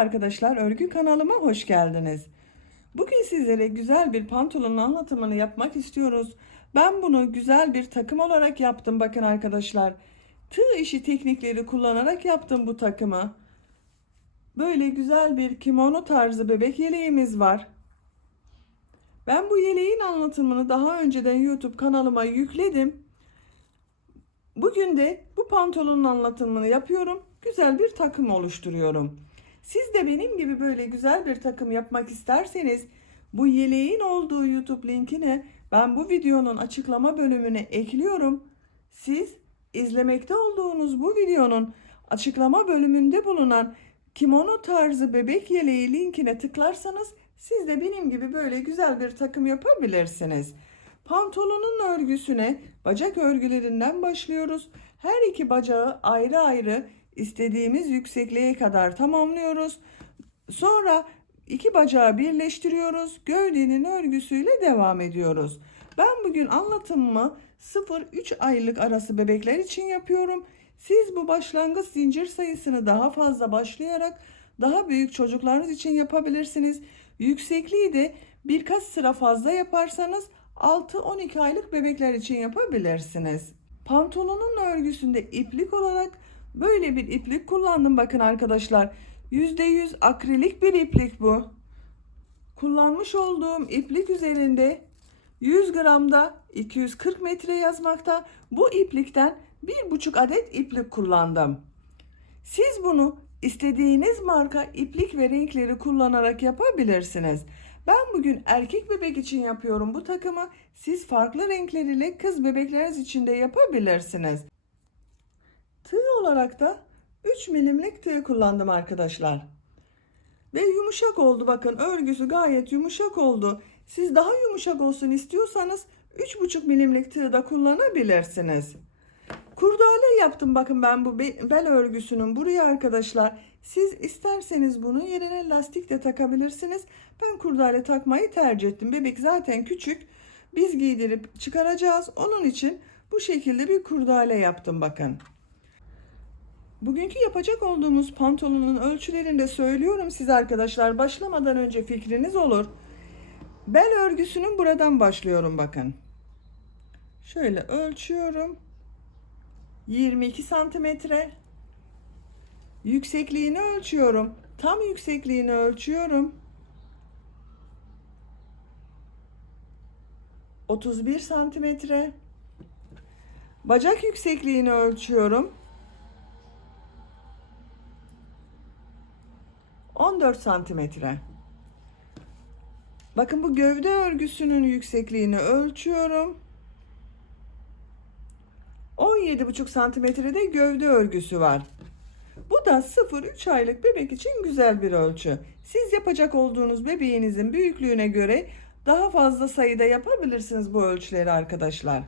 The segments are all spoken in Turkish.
arkadaşlar, örgü kanalıma hoş geldiniz. Bugün sizlere güzel bir pantolonun anlatımını yapmak istiyoruz. Ben bunu güzel bir takım olarak yaptım. Bakın arkadaşlar, tığ işi teknikleri kullanarak yaptım bu takımı. Böyle güzel bir kimono tarzı bebek yeleğimiz var. Ben bu yeleğin anlatımını daha önceden YouTube kanalıma yükledim. Bugün de bu pantolonun anlatımını yapıyorum. Güzel bir takım oluşturuyorum. Siz de benim gibi böyle güzel bir takım yapmak isterseniz bu yeleğin olduğu YouTube linkini ben bu videonun açıklama bölümüne ekliyorum. Siz izlemekte olduğunuz bu videonun açıklama bölümünde bulunan kimono tarzı bebek yeleği linkine tıklarsanız siz de benim gibi böyle güzel bir takım yapabilirsiniz. Pantolonun örgüsüne bacak örgülerinden başlıyoruz. Her iki bacağı ayrı ayrı istediğimiz yüksekliğe kadar tamamlıyoruz. Sonra iki bacağı birleştiriyoruz. Gövdenin örgüsüyle devam ediyoruz. Ben bugün anlatımımı 0-3 aylık arası bebekler için yapıyorum. Siz bu başlangıç zincir sayısını daha fazla başlayarak daha büyük çocuklarınız için yapabilirsiniz. Yüksekliği de birkaç sıra fazla yaparsanız 6-12 aylık bebekler için yapabilirsiniz. Pantolonun örgüsünde iplik olarak böyle bir iplik kullandım. Bakın arkadaşlar, %100 akrilik bir iplik bu. Kullanmış olduğum iplik üzerinde 100 gramda 240 metre yazmakta. Bu iplikten 1,5 adet iplik kullandım. Siz bunu istediğiniz marka iplik ve renkleri kullanarak yapabilirsiniz. Ben bugün erkek bebek için yapıyorum bu takımı. Siz farklı renkler ile kız bebekleriniz için de yapabilirsiniz. Tığ olarak da 3 milimlik tığ kullandım arkadaşlar. Ve yumuşak oldu, bakın örgüsü gayet yumuşak oldu. Siz daha yumuşak olsun istiyorsanız 3,5 milimlik tığ da kullanabilirsiniz. Kurdale yaptım, bakın ben bu bel örgüsünün buraya arkadaşlar. Siz isterseniz bunun yerine lastik de takabilirsiniz. Ben kurdale takmayı tercih ettim. Bebek zaten küçük. Biz giydirip çıkaracağız. Onun için bu şekilde bir kurdale yaptım bakın. Bugünkü yapacak olduğumuz pantolonun ölçülerini de söylüyorum size arkadaşlar. Başlamadan önce fikriniz olur. Bel örgüsünün buradan başlıyorum bakın. Şöyle ölçüyorum. 22 santimetre. Yüksekliğini ölçüyorum. Tam yüksekliğini ölçüyorum. 31 santimetre. Bacak yüksekliğini ölçüyorum. 14 santimetre. Bakın bu gövde örgüsünün yüksekliğini ölçüyorum. 17,5 santimetrede gövde örgüsü var. Bu da 0-3 aylık bebek için güzel bir ölçü. Siz yapacak olduğunuz bebeğinizin büyüklüğüne göre daha fazla sayıda yapabilirsiniz bu ölçüleri arkadaşlar.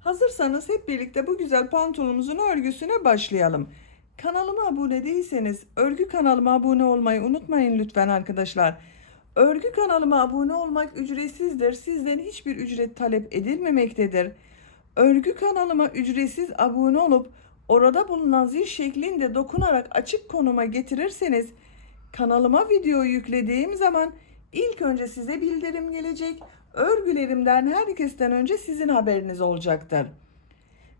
Hazırsanız hep birlikte bu güzel pantolonumuzun örgüsüne başlayalım. Kanalıma abone değilseniz örgü kanalıma abone olmayı unutmayın lütfen arkadaşlar. Örgü kanalıma abone olmak ücretsizdir. Sizden hiçbir ücret talep edilmemektedir. Örgü kanalıma ücretsiz abone olup orada bulunan zil şeklinde dokunarak açık konuma getirirseniz kanalıma video yüklediğim zaman ilk önce size bildirim gelecek. Örgülerimden herkesten önce sizin haberiniz olacaktır.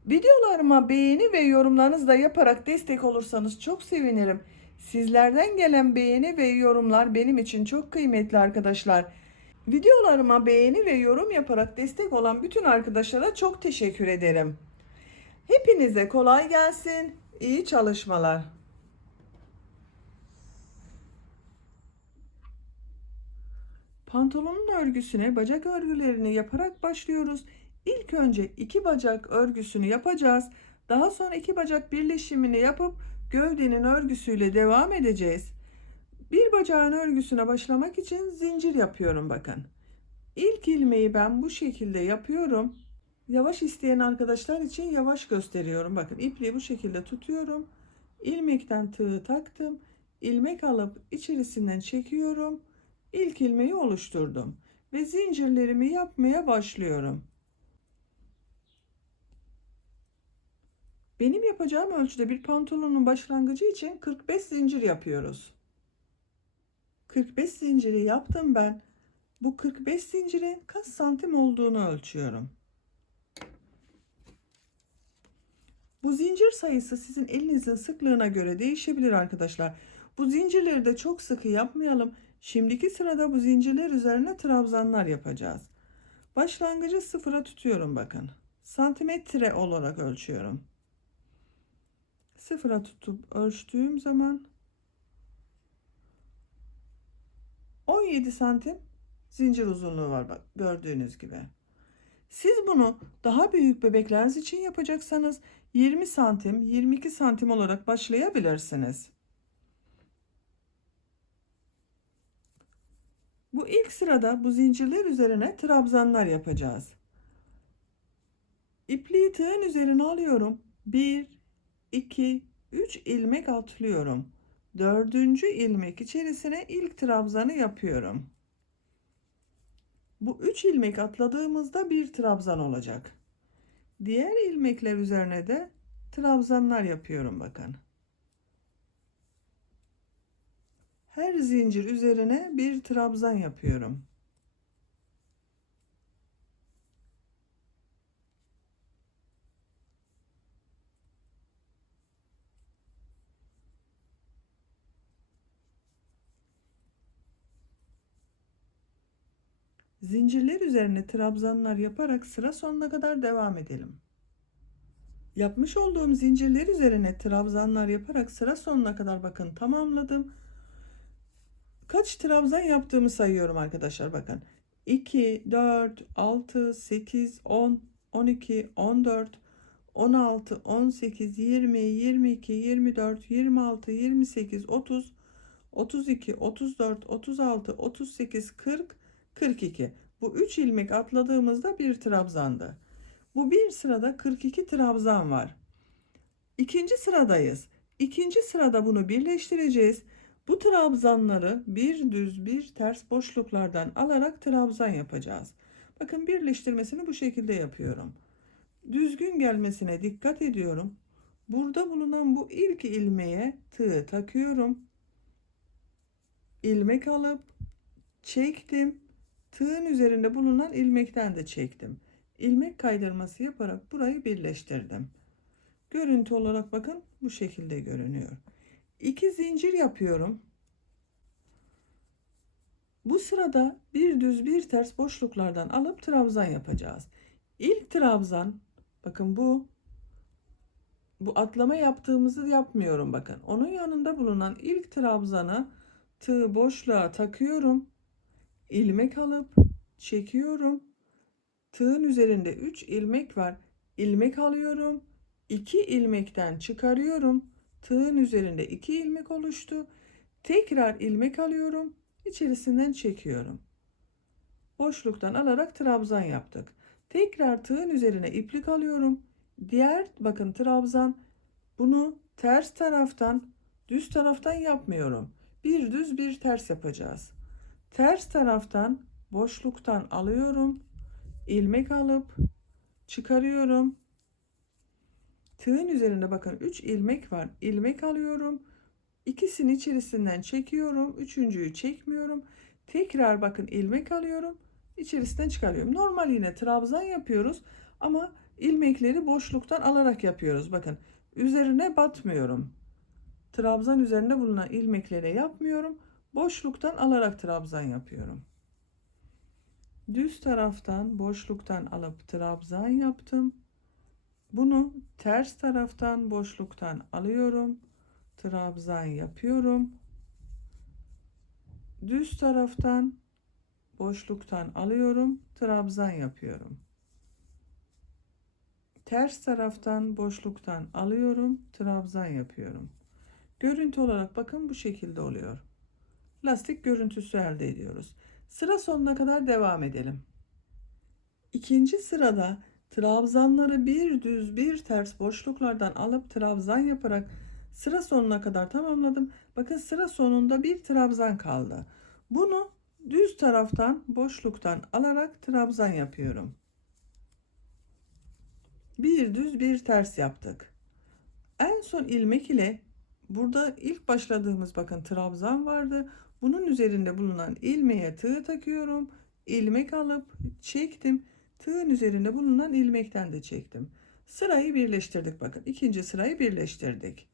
Videolarıma beğeni ve yorumlarınızı da yaparak destek olursanız çok sevinirim. Sizlerden gelen beğeni ve yorumlar benim için çok kıymetli arkadaşlar. Videolarıma beğeni ve yorum yaparak destek olan bütün arkadaşlara çok teşekkür ederim. Hepinize kolay gelsin. İyi çalışmalar. Pantolonun örgüsüne bacak örgülerini yaparak başlıyoruz. İlk önce iki bacak örgüsünü yapacağız. Daha sonra iki bacak birleşimini yapıp gövdenin örgüsüyle devam edeceğiz. Bir bacağın örgüsüne başlamak için zincir yapıyorum bakın. İlk ilmeği ben bu şekilde yapıyorum. Yavaş isteyen arkadaşlar için yavaş gösteriyorum. Bakın ipliği bu şekilde tutuyorum. İlmekten tığı taktım. İlmek alıp içerisinden çekiyorum. İlk ilmeği oluşturdum ve zincirlerimi yapmaya başlıyorum. Benim yapacağım ölçüde bir pantolonun başlangıcı için 45 zincir yapıyoruz. 45 zinciri yaptım ben. Bu 45 zincirin kaç santim olduğunu ölçüyorum. Bu zincir sayısı sizin elinizin sıklığına göre değişebilir arkadaşlar. Bu zincirleri de çok sıkı yapmayalım. Şimdiki sırada bu zincirler üzerine trabzanlar yapacağız. Başlangıcı sıfıra tutuyorum bakın. Santimetre olarak ölçüyorum. Sıfıra tutup ölçtüğüm zaman 17 santim zincir uzunluğu var bak gördüğünüz gibi. Siz bunu daha büyük bebekleriniz için yapacaksanız 20 santim, 22 santim olarak başlayabilirsiniz. Bu ilk sırada bu zincirler üzerine trabzanlar yapacağız. İpliği tığın üzerine alıyorum. 1, 2, 3 ilmek atlıyorum. Dördüncü ilmek içerisine ilk trabzanı yapıyorum. Bu 3 ilmek atladığımızda bir trabzan olacak. Diğer ilmekler üzerine de trabzanlar yapıyorum bakın. Her zincir üzerine bir trabzan yapıyorum. Zincirler üzerine trabzanlar yaparak sıra sonuna kadar devam edelim. Yapmış olduğum zincirler üzerine trabzanlar yaparak sıra sonuna kadar bakın tamamladım. Kaç trabzan yaptığımı sayıyorum arkadaşlar bakın. 2, 4, 6, 8, 10, 12, 14, 16, 18, 20, 22, 24, 26, 28, 30, 32, 34, 36, 38, 40, 42. Bu 3 ilmek atladığımızda bir trabzandı. Bu bir sırada 42 trabzan var. İkinci sıradayız. İkinci sırada bunu birleştireceğiz. Bu trabzanları bir düz bir ters boşluklardan alarak trabzan yapacağız. Bakın birleştirmesini bu şekilde yapıyorum. Düzgün gelmesine dikkat ediyorum. Burada bulunan bu ilk ilmeğe tığ takıyorum. İlmek alıp çektim. Tığın üzerinde bulunan ilmekten de çektim. İlmek kaydırması yaparak burayı birleştirdim. Görüntü olarak bakın bu şekilde görünüyor. 2 zincir yapıyorum. Bu sırada bir düz bir ters boşluklardan alıp trabzan yapacağız. İlk trabzan bakın bu atlama yaptığımızı yapmıyorum bakın. Onun yanında bulunan ilk trabzanı tığ boşluğa takıyorum. İlmek alıp çekiyorum. Tığın üzerinde 3 ilmek var. İlmek alıyorum. 2 ilmekten çıkarıyorum. Tığın üzerinde 2 ilmek oluştu. Tekrar ilmek alıyorum. İçerisinden çekiyorum. Boşluktan alarak trabzan yaptık. Tekrar tığın üzerine iplik alıyorum. Diğer bakın trabzan, bunu ters taraftan düz taraftan yapmıyorum. Bir düz bir ters yapacağız. Ters taraftan boşluktan alıyorum. İlmek alıp çıkarıyorum. Tığın üzerinde bakın 3 ilmek var. İlmek alıyorum. İkisini içerisinden çekiyorum. Üçüncüyü çekmiyorum. Tekrar bakın ilmek alıyorum. İçerisinden çıkarıyorum. Normal yine trabzan yapıyoruz ama ilmekleri boşluktan alarak yapıyoruz. Bakın üzerine batmıyorum. Trabzan üzerinde bulunan ilmeklere yapmıyorum. Boşluktan alarak trabzan yapıyorum. Düz taraftan boşluktan alıp trabzan yaptım. Bunu ters taraftan boşluktan alıyorum. Trabzan yapıyorum. Düz taraftan boşluktan alıyorum. Trabzan yapıyorum. Ters taraftan boşluktan alıyorum. Trabzan yapıyorum. Görüntü olarak bakın bu şekilde oluyor. Lastik görüntüsü elde ediyoruz. Sıra sonuna kadar devam edelim. İkinci sırada trabzanları bir düz bir ters boşluklardan alıp trabzan yaparak sıra sonuna kadar tamamladım. Bakın sıra sonunda bir trabzan kaldı. Bunu düz taraftan boşluktan alarak trabzan yapıyorum. Bir düz bir ters yaptık. En son ilmek ile burada ilk başladığımız bakın trabzan vardı. Bunun üzerinde bulunan ilmeğe tığ takıyorum. İlmek alıp çektim. Tığın üzerinde bulunan ilmekten de çektim. Sırayı birleştirdik bakın. İkinci sırayı birleştirdik.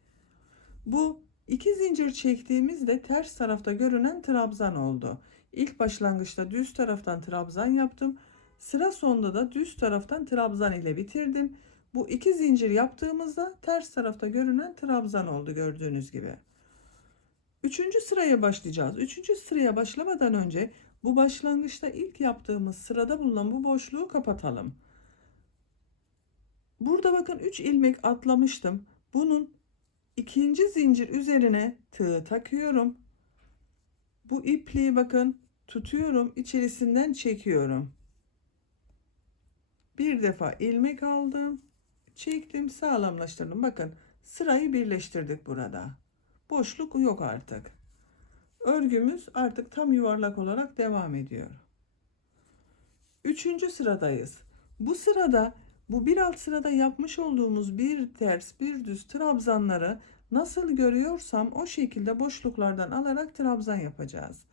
Bu iki zincir çektiğimizde ters tarafta görünen trabzan oldu. İlk başlangıçta düz taraftan trabzan yaptım. Sıra sonunda da düz taraftan trabzan ile bitirdim. Bu iki zincir yaptığımızda ters tarafta görünen trabzan oldu gördüğünüz gibi. Üçüncü sıraya başlayacağız. Üçüncü sıraya başlamadan önce bu başlangıçta ilk yaptığımız sırada bulunan bu boşluğu kapatalım. Burada bakın 3 ilmek atlamıştım. Bunun ikinci zincir üzerine tığ takıyorum. Bu ipliği bakın tutuyorum, içerisinden çekiyorum. Bir defa ilmek aldım, çektim, sağlamlaştırdım. Bakın sırayı birleştirdik burada. Boşluk yok artık. Örgümüz artık tam yuvarlak olarak devam ediyor. Üçüncü sıradayız. Bu sırada bu bir alt sırada yapmış olduğumuz bir ters bir düz trabzanları nasıl görüyorsam o şekilde boşluklardan alarak trabzan yapacağız.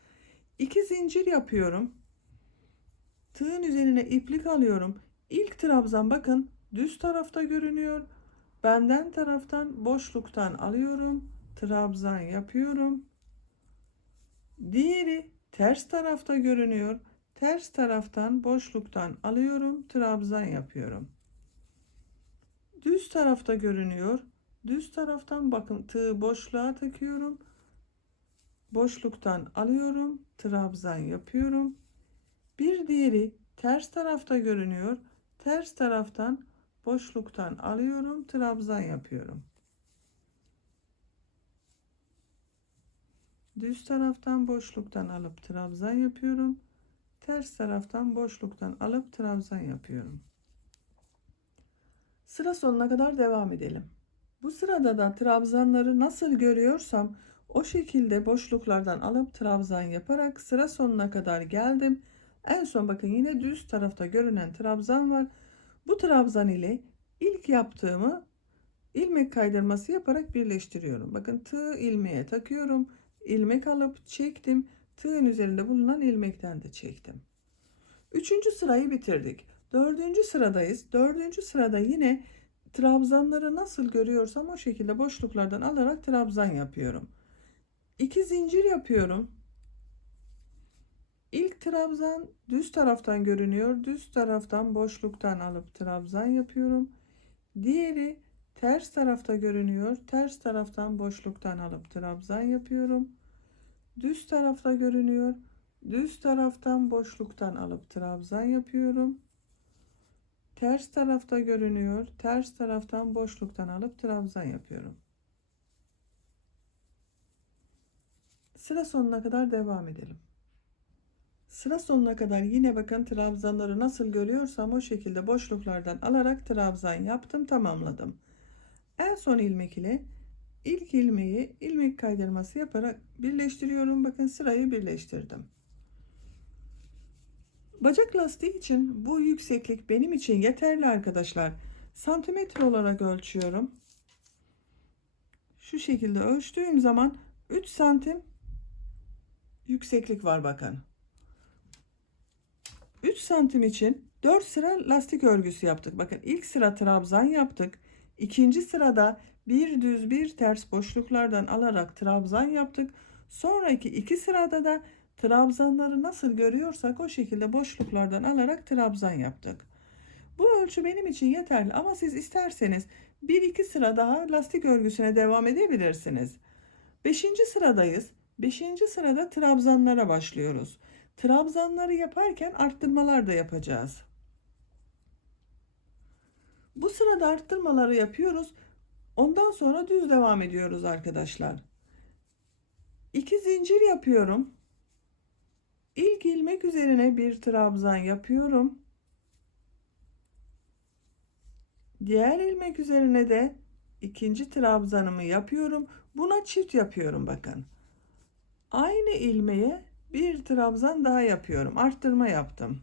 2 zincir yapıyorum. Tığın üzerine iplik alıyorum. İlk trabzan bakın düz tarafta görünüyor. Benden taraftan boşluktan alıyorum. Trabzan yapıyorum. Diğeri ters tarafta görünüyor. Ters taraftan boşluktan alıyorum. Trabzan yapıyorum. Düz tarafta görünüyor. Düz taraftan bakın tığı boşluğa takıyorum. Boşluktan alıyorum. Trabzan yapıyorum. Bir diğeri ters tarafta görünüyor. Ters taraftan boşluktan alıyorum. Trabzan yapıyorum. Düz taraftan boşluktan alıp trabzan yapıyorum. Ters taraftan boşluktan alıp trabzan yapıyorum. Sıra sonuna kadar devam edelim. Bu sırada da trabzanları nasıl görüyorsam o şekilde boşluklardan alıp trabzan yaparak sıra sonuna kadar geldim. En son bakın yine düz tarafta görünen trabzan var. Bu trabzan ile ilk yaptığımı ilmek kaydırması yaparak birleştiriyorum. Bakın tığ ilmeğe takıyorum. İlmek alıp çektim. Tığın üzerinde bulunan ilmekten de çektim. Üçüncü sırayı bitirdik. Dördüncü sıradayız. Dördüncü sırada yine trabzanları nasıl görüyorsam o şekilde boşluklardan alarak trabzan yapıyorum. 2 zincir yapıyorum. İlk trabzan düz taraftan görünüyor. Düz taraftan boşluktan alıp trabzan yapıyorum. Diğeri ters tarafta görünüyor. Ters taraftan boşluktan alıp trabzan yapıyorum. Düz tarafta görünüyor. Düz taraftan boşluktan alıp trabzan yapıyorum. Ters tarafta görünüyor. Ters taraftan boşluktan alıp trabzan yapıyorum. Sıra sonuna kadar devam edelim. Sıra sonuna kadar yine bakın trabzanları nasıl görüyorsam o şekilde boşluklardan alarak trabzan yaptım, tamamladım. En son ilmek ile ilk ilmeği ilmek kaydırması yaparak birleştiriyorum. Bakın sırayı birleştirdim. Bacak lastiği için bu yükseklik benim için yeterli arkadaşlar. Santimetre olarak ölçüyorum. Şu şekilde ölçtüğüm zaman 3 santim yükseklik var bakın. 3 santim için 4 sıra lastik örgüsü yaptık. Bakın ilk sıra trabzan yaptık. İkinci sırada bir düz bir ters boşluklardan alarak trabzan yaptık. Sonraki 2 sırada da trabzanları nasıl görüyorsak o şekilde boşluklardan alarak trabzan yaptık. Bu ölçü benim için yeterli ama siz isterseniz 1-2 sıra daha lastik örgüsüne devam edebilirsiniz. 5. sıradayız. 5. sırada trabzanlara başlıyoruz. Trabzanları yaparken arttırmalar da yapacağız. Bu sırada arttırmaları yapıyoruz. Ondan sonra düz devam ediyoruz arkadaşlar. 2 zincir yapıyorum. İlk ilmek üzerine bir trabzan yapıyorum. Diğer ilmek üzerine de ikinci trabzanımı yapıyorum. Buna çift yapıyorum bakın. Aynı ilmeğe bir trabzan daha yapıyorum. Arttırma yaptım.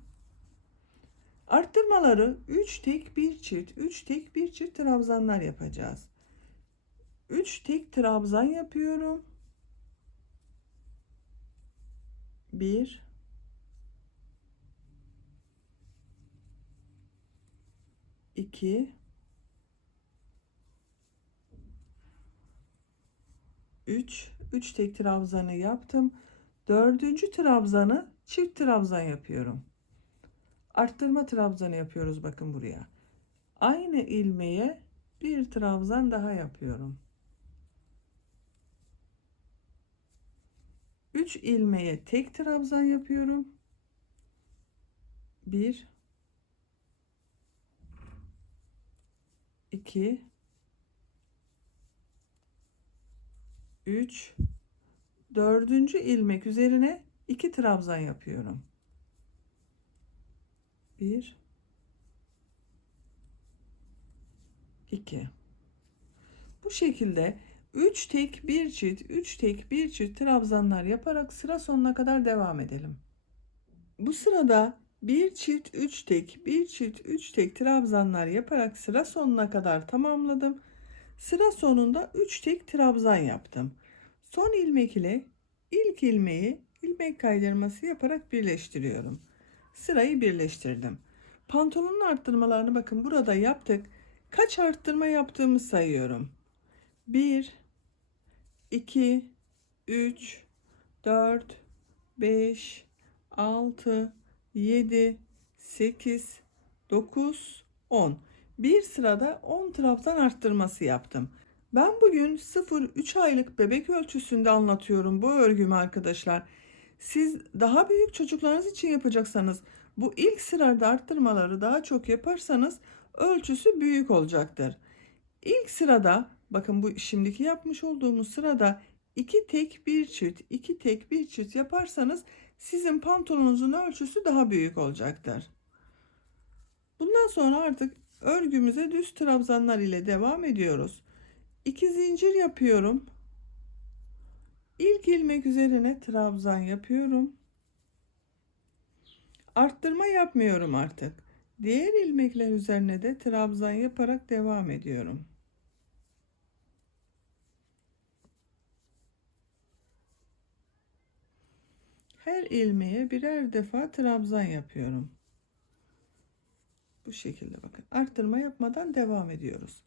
Arttırmaları 3 tek 1 çift, 3 tek 1 çift trabzanlar yapacağız. 3 tek trabzan yapıyorum. 1 2 3 tek trabzanı yaptım. Dördüncü trabzanı çift trabzan yapıyorum. Arttırma trabzanı yapıyoruz bakın buraya. Aynı ilmeğe bir trabzan daha yapıyorum. 3 ilmeğe tek trabzan yapıyorum. 1 2 3 dördüncü ilmek üzerine 2 trabzan yapıyorum. 1 2 Bu şekilde 3 tek 1 çift 3 tek 1 çift trabzanlar yaparak sıra sonuna kadar devam edelim. Bu sırada 1 çift 3 tek 1 çift 3 tek trabzanlar yaparak sıra sonuna kadar tamamladım. Sıra sonunda 3 tek trabzan yaptım. Son ilmek ile ilk ilmeği ilmek kaydırması yaparak birleştiriyorum. Sırayı birleştirdim. Pantolonun arttırmalarını bakın burada yaptık. Kaç arttırma yaptığımı sayıyorum. 1 2 3 4 5 6 7 8 9 10. Bir sırada 10 trabzan arttırması yaptım. Ben bugün 0-3 aylık bebek ölçüsünde anlatıyorum bu örgümü arkadaşlar. Siz daha büyük çocuklarınız için yapacaksanız bu ilk sırada arttırmaları daha çok yaparsanız ölçüsü büyük olacaktır. İlk sırada bakın bu şimdiki yapmış olduğumuz sırada 2 tek 1 çift 2 tek 1 çift yaparsanız sizin pantolonunuzun ölçüsü daha büyük olacaktır. Bundan sonra artık örgümüze düz trabzanlar ile devam ediyoruz. 2 zincir yapıyorum. İlk ilmek üzerine trabzan yapıyorum. Arttırma yapmıyorum artık. Diğer ilmekler üzerine de trabzan yaparak devam ediyorum. Her ilmeğe birer defa trabzan yapıyorum. Bu şekilde bakın. Arttırma yapmadan devam ediyoruz.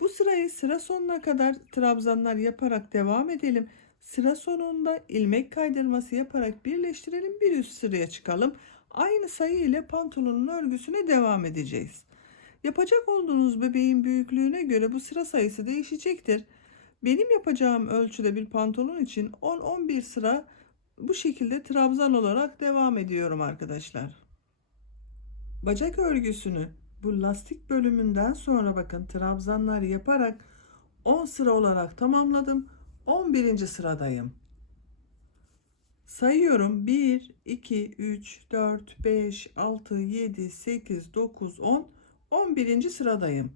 Bu sırayı sıra sonuna kadar trabzanlar yaparak devam edelim. Sıra sonunda ilmek kaydırması yaparak birleştirelim. Bir üst sıraya çıkalım. Aynı sayı ile pantolonun örgüsüne devam edeceğiz. Yapacak olduğunuz bebeğin büyüklüğüne göre bu sıra sayısı değişecektir. Benim yapacağım ölçüde bir pantolon için 10-11 sıra bu şekilde trabzan olarak devam ediyorum arkadaşlar. Bacak örgüsünü bu lastik bölümünden sonra bakın trabzanlar yaparak 10 sıra olarak tamamladım. 11. sıradayım. Sayıyorum 1 2 3 4 5 6 7 8 9 10 11. sıradayım.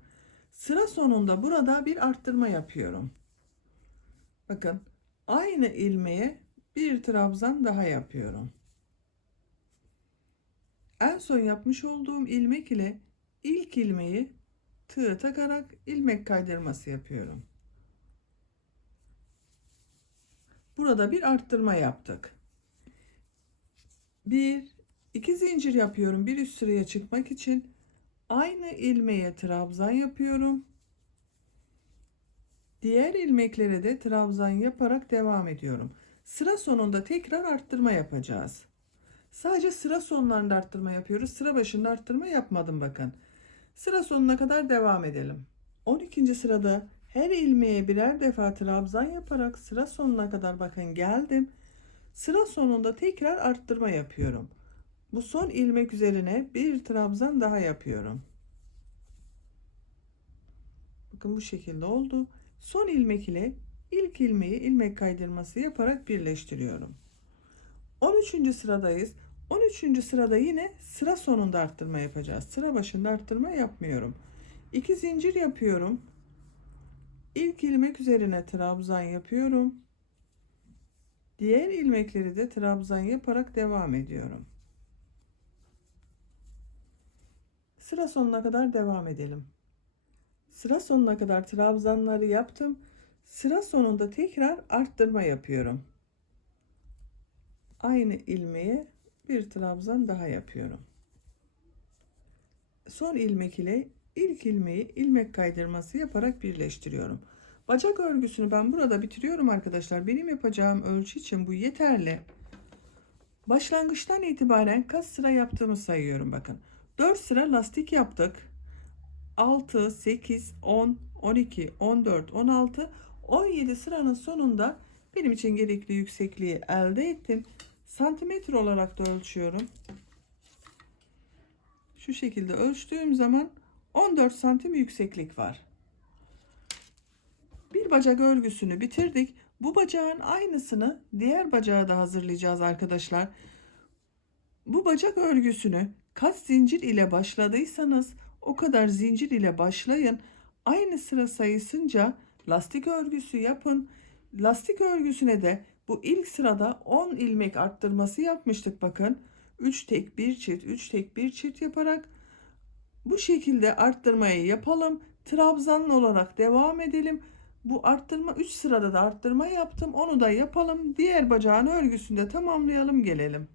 Sıra sonunda burada bir arttırma yapıyorum. Bakın aynı ilmeğe bir trabzan daha yapıyorum. En son yapmış olduğum ilmek ile ilk ilmeği tığ takarak ilmek kaydırması yapıyorum. Burada bir arttırma yaptık. 2 zincir yapıyorum bir üst sıraya çıkmak için. Aynı ilmeğe trabzan yapıyorum. Diğer ilmeklere de trabzan yaparak devam ediyorum. Sıra sonunda tekrar arttırma yapacağız. Sadece sıra sonlarında arttırma yapıyoruz. Sıra başında arttırma yapmadım bakın. Sıra sonuna kadar devam edelim. 12. sırada her ilmeğe birer defa trabzan yaparak sıra sonuna kadar bakın geldim. Sıra sonunda tekrar arttırma yapıyorum. Bu son ilmek üzerine bir trabzan daha yapıyorum. Bakın bu şekilde oldu. Son ilmek ile ilk ilmeği ilmek kaydırması yaparak birleştiriyorum. 13. sıradayız. 13. sırada yine sıra sonunda arttırma yapacağız. Sıra başında arttırma yapmıyorum. 2 zincir yapıyorum. İlk ilmek üzerine trabzan yapıyorum. Diğer ilmekleri de trabzan yaparak devam ediyorum. Sıra sonuna kadar devam edelim. Sıra sonuna kadar trabzanları yaptım. Sıra sonunda tekrar arttırma yapıyorum. Aynı ilmeğe bir trabzan daha yapıyorum. Son ilmek ile ilk ilmeği ilmek kaydırması yaparak birleştiriyorum. Bacak örgüsünü ben burada bitiriyorum arkadaşlar. Benim yapacağım ölçü için bu yeterli. Başlangıçtan itibaren kaç sıra yaptığımı sayıyorum bakın. 4 sıra lastik yaptık. 6, 8, 10, 12, 14, 16, 17 sıranın sonunda benim için gerekli yüksekliği elde ettim. Santimetre olarak da ölçüyorum. Şu şekilde ölçtüğüm zaman 14 santim yükseklik var. Bir bacak örgüsünü bitirdik. Bu bacağın aynısını diğer bacağa da hazırlayacağız arkadaşlar. Bu bacak örgüsünü kaç zincir ile başladıysanız o kadar zincir ile başlayın. Aynı sıra sayısınca lastik örgüsü yapın. Lastik örgüsüne de bu ilk sırada 10 ilmek arttırması yapmıştık bakın. 3 tek 1 çift 3 tek 1 çift yaparak bu şekilde arttırmayı yapalım. Trabzan olarak devam edelim. Bu arttırma 3 sırada da arttırma yaptım. Onu da yapalım. Diğer bacağın örgüsünü de tamamlayalım gelelim.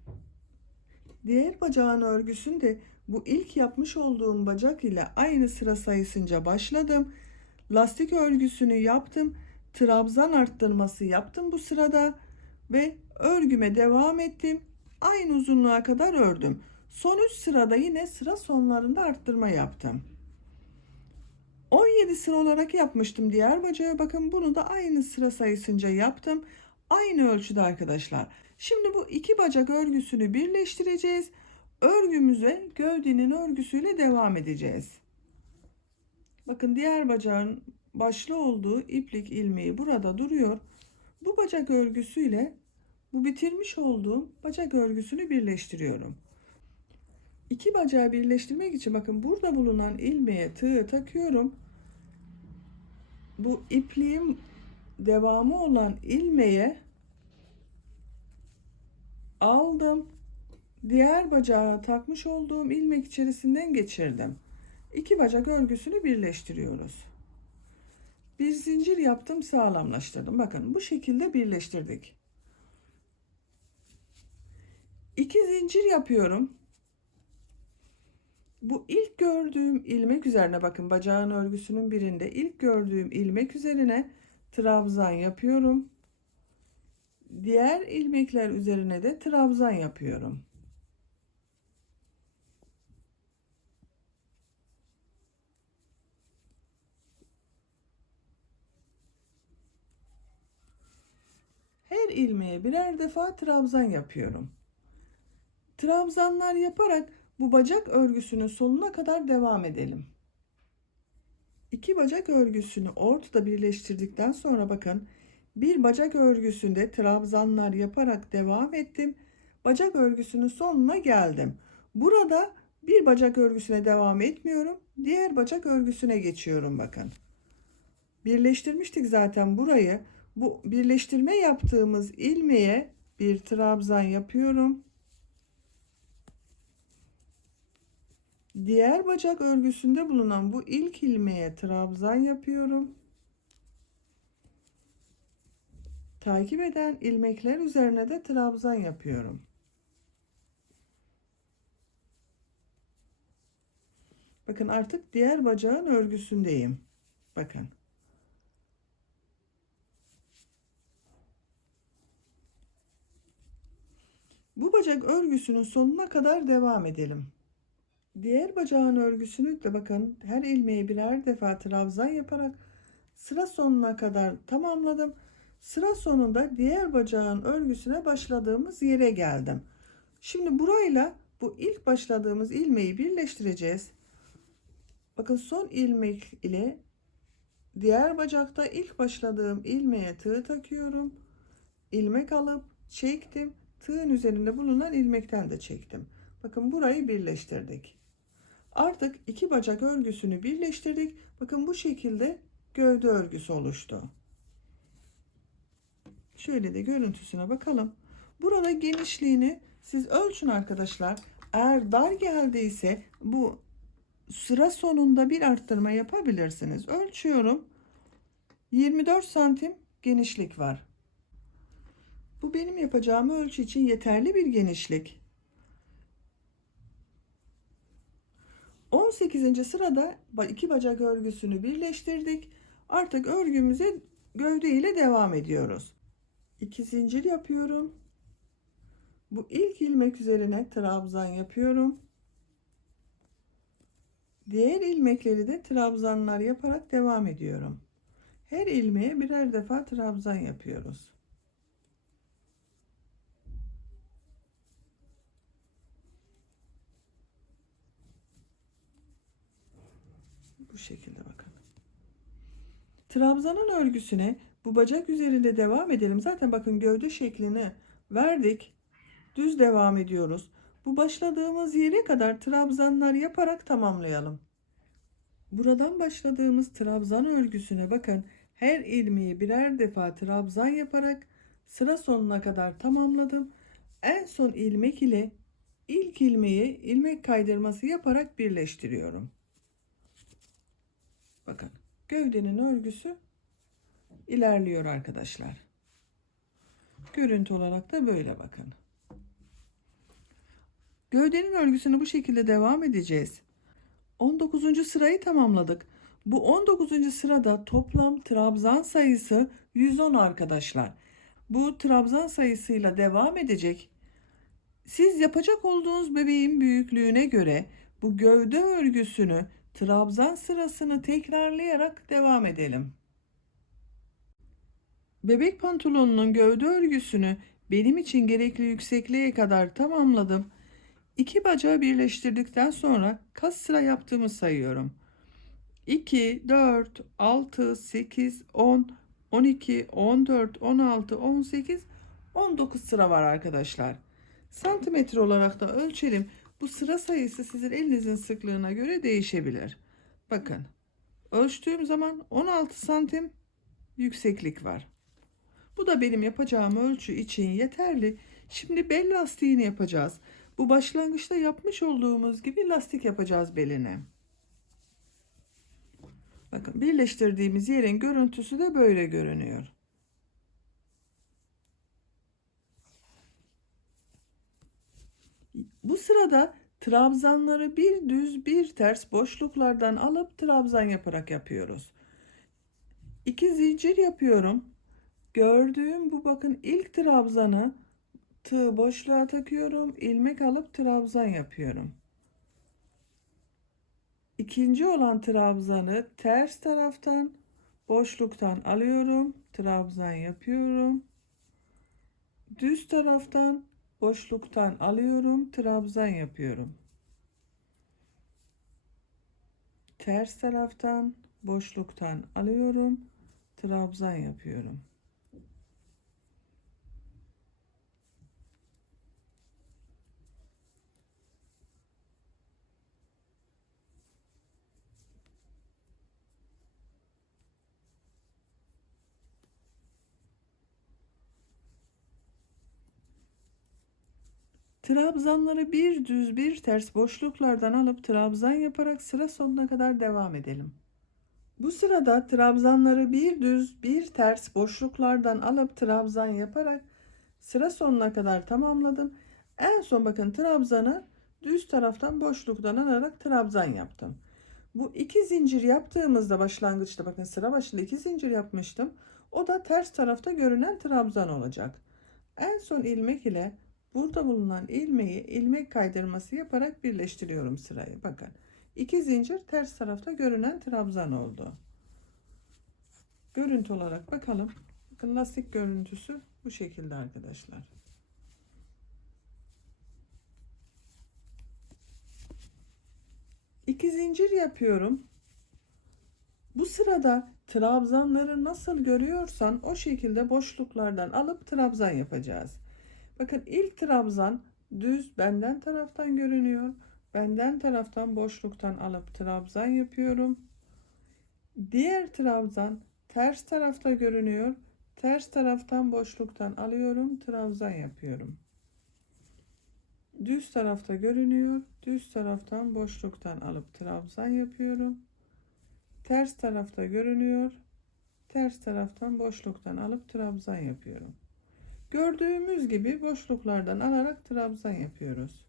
Diğer bacağın örgüsünde bu ilk yapmış olduğum bacak ile aynı sıra sayısınca başladım. Lastik örgüsünü yaptım. Trabzan arttırması yaptım bu sırada ve örgüme devam ettim. Aynı uzunluğa kadar ördüm. Son 3 sırada yine sıra sonlarında arttırma yaptım. 17 sıra olarak yapmıştım diğer bacağı. Bakın bunu da aynı sıra sayısınca yaptım. Aynı ölçüde arkadaşlar. Şimdi bu iki bacak örgüsünü birleştireceğiz. Örgümüze gövdenin örgüsüyle devam edeceğiz. Bakın diğer bacağın başlı olduğu iplik ilmeği burada duruyor. Bu bacak örgüsüyle bu bitirmiş olduğum bacak örgüsünü birleştiriyorum. İki bacağı birleştirmek için bakın burada bulunan ilmeğe tığ takıyorum. Bu ipliğin devamı olan ilmeğe aldım. Diğer bacağa takmış olduğum ilmek içerisinden geçirdim. İki bacak örgüsünü birleştiriyoruz. Bir zincir yaptım, sağlamlaştırdım. Bakın bu şekilde birleştirdik. İki zincir yapıyorum. Bu ilk gördüğüm ilmek üzerine bakın bacağın örgüsünün birinde ilk gördüğüm ilmek üzerine trabzan yapıyorum. Diğer ilmekler üzerine de trabzan yapıyorum. Her ilmeğe birer defa trabzan yapıyorum. Trabzanlar yaparak bu bacak örgüsünün sonuna kadar devam edelim. İki bacak örgüsünü ortada birleştirdikten sonra bakın bir bacak örgüsünde trabzanlar yaparak devam ettim. Bacak örgüsünün sonuna geldim. Burada bir bacak örgüsüne devam etmiyorum. Diğer bacak örgüsüne geçiyorum bakın. Birleştirmiştik zaten burayı. Bu birleştirme yaptığımız ilmeğe bir trabzan yapıyorum. Diğer bacak örgüsünde bulunan bu ilk ilmeğe trabzan yapıyorum. Takip eden ilmekler üzerine de trabzan yapıyorum. Bakın artık diğer bacağın örgüsündeyim. Bakın. Bu bacak örgüsünün sonuna kadar devam edelim. Diğer bacağın örgüsünü de bakın her ilmeğe birer defa trabzan yaparak sıra sonuna kadar tamamladım. Sıra sonunda diğer bacağın örgüsüne başladığımız yere geldim. Şimdi burayla bu ilk başladığımız ilmeği birleştireceğiz. Bakın son ilmek ile diğer bacakta ilk başladığım ilmeğe tığ takıyorum. İlmek alıp çektim. Tığın üzerinde bulunan ilmekten de çektim. Bakın burayı birleştirdik. Artık iki bacak örgüsünü birleştirdik. Bakın bu şekilde gövde örgüsü oluştu. Şöyle de görüntüsüne bakalım. Burada genişliğini siz ölçün arkadaşlar. Eğer dar geldiyse bu sıra sonunda bir arttırma yapabilirsiniz. Ölçüyorum. 24 santim genişlik var. Bu benim yapacağım ölçü için yeterli bir genişlik. 18. sırada iki bacak örgüsünü birleştirdik. Artık örgümüze gövde ile devam ediyoruz. 2 zincir yapıyorum. Bu ilk ilmek üzerine trabzan yapıyorum. Diğer ilmekleri de trabzanlar yaparak devam ediyorum. Her ilmeğe birer defa trabzan yapıyoruz. Bu şekilde bakın. Trabzanın örgüsüne bu bacak üzerinde devam edelim. Zaten bakın gövde şeklini verdik. Düz devam ediyoruz. Bu başladığımız yere kadar trabzanlar yaparak tamamlayalım. Buradan başladığımız trabzan örgüsüne bakın. Her ilmeği birer defa trabzan yaparak sıra sonuna kadar tamamladım. En son ilmek ile ilk ilmeği ilmek kaydırması yaparak birleştiriyorum. Bakın gövdenin örgüsü ilerliyor arkadaşlar. Görüntü olarak da böyle bakın. Gövdenin örgüsünü bu şekilde devam edeceğiz. 19. sırayı tamamladık. Bu 19. sırada toplam trabzan sayısı 110 arkadaşlar. Bu trabzan sayısıyla devam edecek. Siz yapacak olduğunuz bebeğin büyüklüğüne göre bu gövde örgüsünü trabzan sırasını tekrarlayarak devam edelim. Bebek pantolonunun gövde örgüsünü benim için gerekli yüksekliğe kadar tamamladım. İki bacağı birleştirdikten sonra kaç sıra yaptığımı sayıyorum. 2, 4, 6, 8, 10, 12, 14, 16, 18, 19 sıra var arkadaşlar. Santimetre olarak da ölçelim. Bu sıra sayısı sizin elinizin sıklığına göre değişebilir. Bakın ölçtüğüm zaman 16 santim yükseklik var. Bu da benim yapacağım ölçü için yeterli. Şimdi bel lastiğini yapacağız. Bu başlangıçta yapmış olduğumuz gibi lastik yapacağız beline. Bakın birleştirdiğimiz yerin görüntüsü de böyle görünüyor. Bu sırada trabzanları bir düz bir ters boşluklardan alıp trabzan yaparak yapıyoruz. 2 zincir yapıyorum. Gördüğüm bu bakın ilk trabzanı tığ boşluğa takıyorum. İlmek alıp trabzan yapıyorum. İkinci olan trabzanı ters taraftan boşluktan alıyorum. Trabzan yapıyorum. Düz taraftan boşluktan alıyorum. Trabzan yapıyorum. Ters taraftan boşluktan alıyorum. Trabzan yapıyorum. Trabzanları bir düz bir ters boşluklardan alıp trabzan yaparak sıra sonuna kadar devam edelim. Bu sırada trabzanları bir düz bir ters boşluklardan alıp trabzan yaparak sıra sonuna kadar tamamladım. En son bakın trabzanı düz taraftan boşluktan alarak trabzan yaptım. Bu iki zincir yaptığımızda başlangıçta bakın sıra başında iki zincir yapmıştım. O da ters tarafta görünen trabzan olacak. En son ilmek ile burada bulunan ilmeği ilmek kaydırması yaparak birleştiriyorum sırayı. Bakın iki zincir ters tarafta görünen trabzan oldu. Görüntü olarak bakalım. Bakın lastik görüntüsü bu şekilde arkadaşlar. İki zincir yapıyorum. Bu sırada trabzanları nasıl görüyorsan o şekilde boşluklardan alıp trabzan yapacağız. Bakın ilk trabzan düz benden taraftan görünüyor. Benden taraftan boşluktan alıp trabzan yapıyorum. Diğer trabzan ters tarafta görünüyor. Ters taraftan boşluktan alıyorum, trabzan yapıyorum. Düz tarafta görünüyor. Düz taraftan boşluktan alıp trabzan yapıyorum. Ters tarafta görünüyor. ters taraftan boşluktan alıp trabzan yapıyorum. Gördüğümüz gibi boşluklardan alarak trabzan yapıyoruz.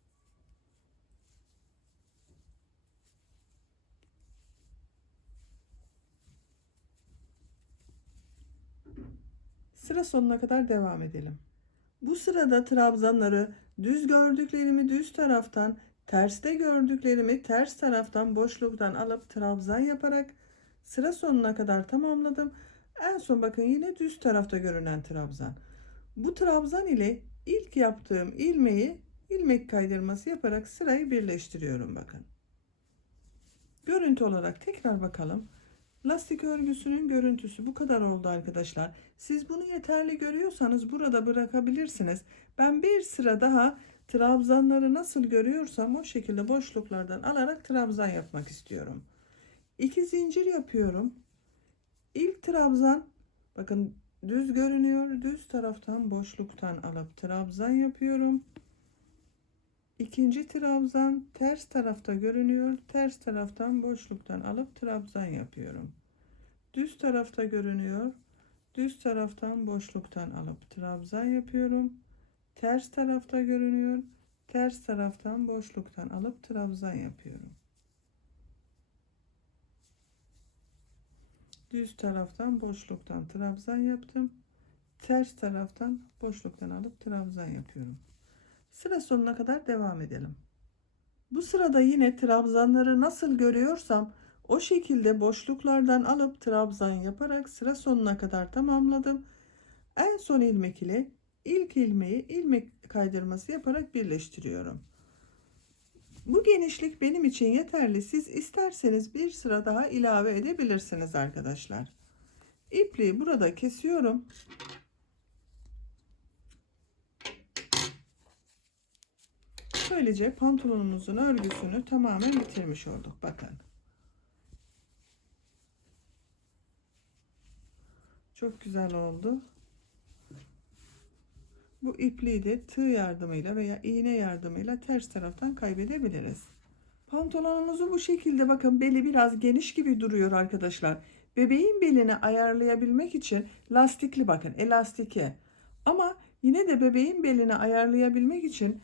Sıra sonuna kadar devam edelim. Bu sırada trabzanları düz gördüklerimi düz taraftan, terste gördüklerimi ters taraftan boşluktan alıp trabzan yaparak sıra sonuna kadar tamamladım. En son bakın yine düz tarafta görünen trabzan. Bu trabzan ile ilk yaptığım ilmeği ilmek kaydırması yaparak sırayı birleştiriyorum bakın. Görüntü olarak tekrar bakalım. Lastik örgüsünün görüntüsü bu kadar oldu arkadaşlar. Siz bunu yeterli görüyorsanız burada bırakabilirsiniz. Ben bir sıra daha trabzanları nasıl görüyorsam o şekilde boşluklardan alarak trabzan yapmak istiyorum. 2 zincir yapıyorum. İlk trabzan bakın düz görünüyor. Düz taraftan boşluktan alıp trabzan yapıyorum. İkinci trabzan ters tarafta görünüyor. Ters taraftan boşluktan alıp trabzan yapıyorum. Düz tarafta görünüyor. Düz taraftan boşluktan alıp trabzan yapıyorum. Ters tarafta görünüyor. Ters taraftan boşluktan alıp trabzan yapıyorum. Düz taraftan boşluktan trabzan yaptım. Ters taraftan boşluktan alıp trabzan yapıyorum. Sıra sonuna kadar devam edelim. Bu sırada yine trabzanları nasıl görüyorsam o şekilde boşluklardan alıp trabzan yaparak sıra sonuna kadar tamamladım. En son ilmek ile ilk ilmeği ilmek kaydırması yaparak birleştiriyorum. Bu genişlik benim için yeterli. Siz isterseniz bir sıra daha ilave edebilirsiniz arkadaşlar. İpliği burada kesiyorum. Böylece pantolonumuzun örgüsünü tamamen bitirmiş olduk. Bakın. Çok güzel oldu. Bu ipliği de tığ yardımıyla veya iğne yardımıyla ters taraftan kaybedebiliriz. Pantolonumuzu bu şekilde bakın beli biraz geniş gibi duruyor arkadaşlar. Bebeğin belini ayarlayabilmek için lastikli bakın elastike. Ama yine de bebeğin belini ayarlayabilmek için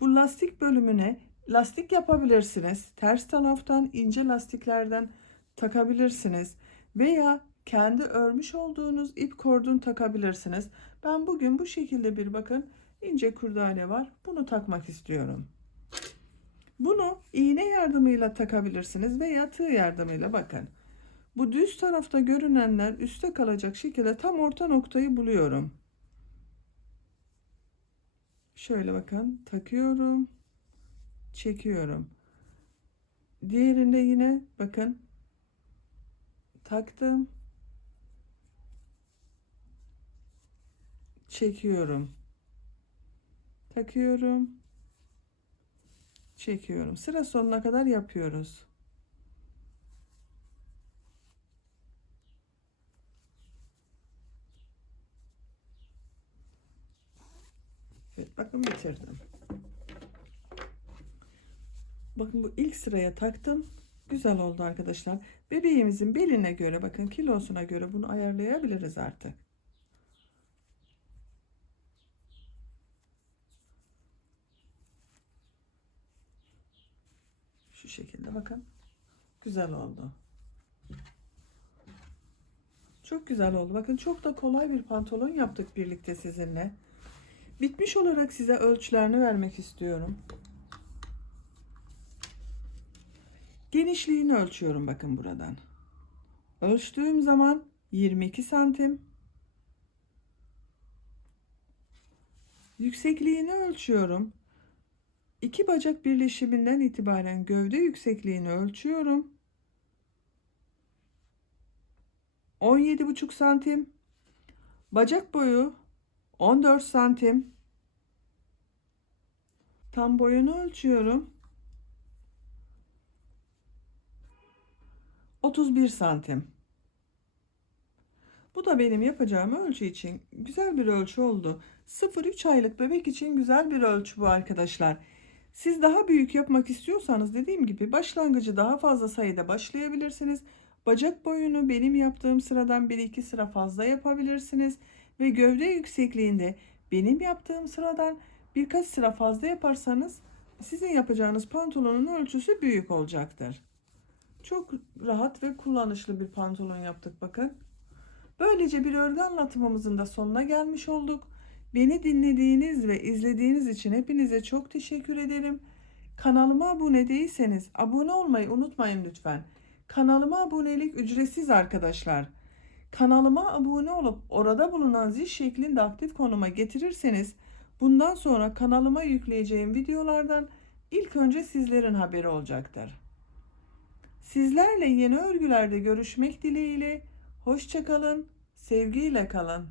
bu lastik bölümüne lastik yapabilirsiniz. Ters taraftan ince lastiklerden takabilirsiniz. Veya kendi örmüş olduğunuz ip kordon takabilirsiniz. Ben bugün bu şekilde bir bakın ince kurdele var. Bunu takmak istiyorum. Bunu iğne yardımıyla takabilirsiniz veya tığ yardımıyla bakın. Bu düz tarafta görünenler üstte kalacak şekilde tam orta noktayı buluyorum. Şöyle bakın takıyorum. Çekiyorum. Diğerinde yine bakın taktım. Çekiyorum. Takıyorum. Çekiyorum. Sıra sonuna kadar yapıyoruz. Evet bakın bitirdim. Bakın bu ilk sıraya taktım. Güzel oldu arkadaşlar. Bebeğimizin beline göre bakın kilosuna göre bunu ayarlayabiliriz artık. Şu şekilde bakın. Güzel oldu. Çok güzel oldu. Bakın çok da kolay bir pantolon yaptık birlikte sizinle. Bitmiş olarak size ölçülerini vermek istiyorum. Genişliğini ölçüyorum bakın buradan. Ölçtüğüm zaman 22 santim. Yüksekliğini ölçüyorum. İki bacak birleşiminden itibaren gövde yüksekliğini ölçüyorum. 17,5 santim. Bacak boyu 14 santim. Tam boyunu ölçüyorum. 31 santim. Bu da benim yapacağım ölçü için güzel bir ölçü oldu. 0-3 aylık bebek için güzel bir ölçü bu arkadaşlar. Siz daha büyük yapmak istiyorsanız dediğim gibi başlangıcı daha fazla sayıda başlayabilirsiniz. Bacak boyunu benim yaptığım sıradan 1-2 sıra fazla yapabilirsiniz ve gövde yüksekliğinde benim yaptığım sıradan birkaç sıra fazla yaparsanız sizin yapacağınız pantolonun ölçüsü büyük olacaktır. Çok rahat ve kullanışlı bir pantolon yaptık bakın. Böylece bir örgü anlatımımızın da sonuna gelmiş olduk. Beni dinlediğiniz ve izlediğiniz için hepinize çok teşekkür ederim. Kanalıma abone değilseniz abone olmayı unutmayın lütfen. Kanalıma abonelik ücretsiz arkadaşlar. Kanalıma abone olup orada bulunan zil şeklinde aktif konuma getirirseniz bundan sonra kanalıma yükleyeceğim videolardan ilk önce sizlerin haberi olacaktır. Sizlerle yeni örgülerde görüşmek dileğiyle. Hoşça kalın, sevgiyle kalın.